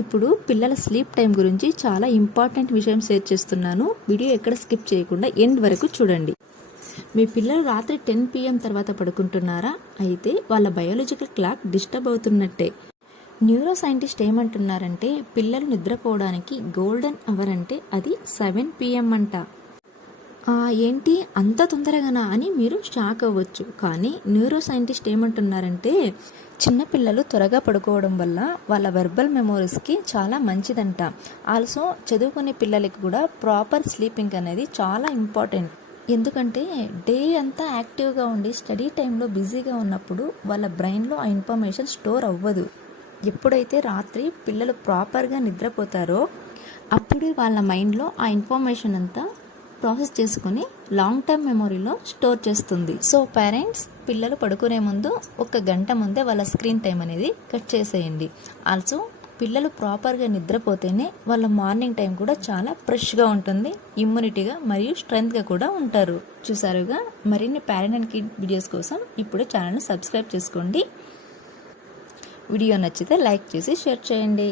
ఇప్పుడు పిల్లల sleep time గురించి చాలా ఇంపార్టెంట్ విషయం షేర్ చేస్తున్నాను. వీడియో ఎక్కడ స్కిప్ చేయకుండా ఎండ్ వరకు చూడండి. మీ పిల్లలు రాత్రి 10 PM తర్వాత పడుకుంటున్నారా? అయితే వాళ్ళ బయోలాజికల్ క్లాక్ డిస్టర్బ్ అవుతున్నట్టే. న్యూరో సైంటిస్ట్ ఏమంటున్నారంటే పిల్లలు నిద్రపోవడానికి గోల్డెన్ అవర్ అంటే అది 7 PM అంట. ఏంటి అంత తొందరగానా అని మీరు షాక్ అవ్వచ్చు. కానీ న్యూరో సైంటిస్ట్ ఏమంటున్నారంటే చిన్నపిల్లలు త్వరగా పడుకోవడం వల్ల వాళ్ళ వెర్బల్ మెమోరీస్కి చాలా మంచిదంట. ఆల్సో చదువుకునే పిల్లలకి కూడా ప్రాపర్ స్లీపింగ్ అనేది చాలా ఇంపార్టెంట్. ఎందుకంటే డే అంతా యాక్టివ్గా ఉండి స్టడీ టైంలో బిజీగా ఉన్నప్పుడు వాళ్ళ బ్రెయిన్లో ఆ ఇన్ఫర్మేషన్ స్టోర్ అవ్వదు. ఎప్పుడైతే రాత్రి పిల్లలు ప్రాపర్గా నిద్రపోతారో అప్పుడు వాళ్ళ మైండ్లో ఆ ఇన్ఫర్మేషన్ అంతా ప్రాసెస్ చేసుకుని లాంగ్ టర్మ్ మెమొరీలో స్టోర్ చేస్తుంది. సో పేరెంట్స్ పిల్లలు పడుకునే ముందు 1 గంట ముందే వాళ్ళ స్క్రీన్ టైం అనేది కట్ చేసేయండి. ఆల్సో పిల్లలు ప్రాపర్గా నిద్రపోతేనే వాళ్ళ మార్నింగ్ టైం కూడా చాలా ఫ్రెష్గా ఉంటుంది, ఇమ్యూనిటీగా మరియు స్ట్రెంగ్త్గా కూడా ఉంటారు. చూసారుగా, మరిన్ని పేరెంట్ అండ్ కిడ్ వీడియోస్ కోసం ఇప్పుడు ఛానల్ని సబ్స్క్రైబ్ చేసుకోండి. వీడియో నచ్చితే లైక్ చేసి షేర్ చేయండి.